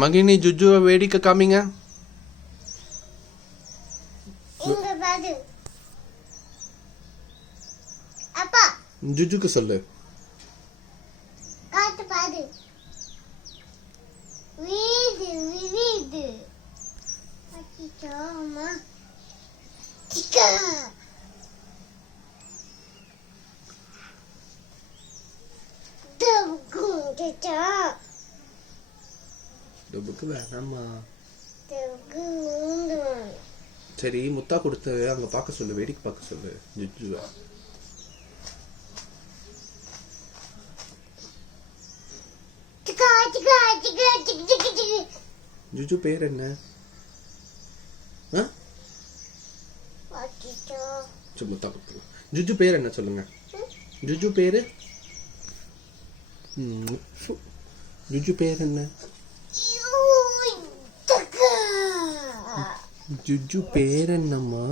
மகினி ஜுஜுவை வேடிக்கை காமிங்க. ஜுஜுக்கு சொல்லு. டப்புக்கு வேணாமா? சரி, முத்தா கொடுத்து அங்க பார்க்க சொல்லு, வேடிக்கை பார்க்க சொல்லு ஜுஜுவை. ஜுஜு பேர் என்ன? முத்தா கொடுத்து. ஜுஜு பேர் என்ன சொல்லுங்க. ஜுஜு பேரு ஜுஜு பேர் என்ன? ஜுஜு பேர் என்னம்மா?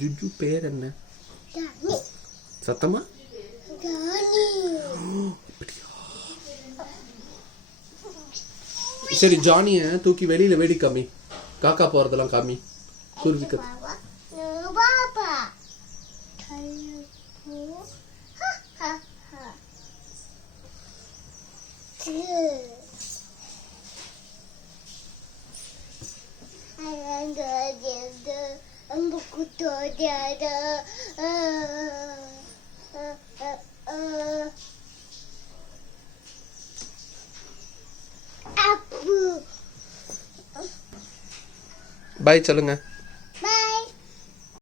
ஜுஜு பேர் என்ன? சத்தமா? சரி, ஜானிய தூக்கி வெளியில வேடி காமி. காக்கா போறதெல்லாம் காமி. குருவிக்கு பாய் சொல்லுங்க.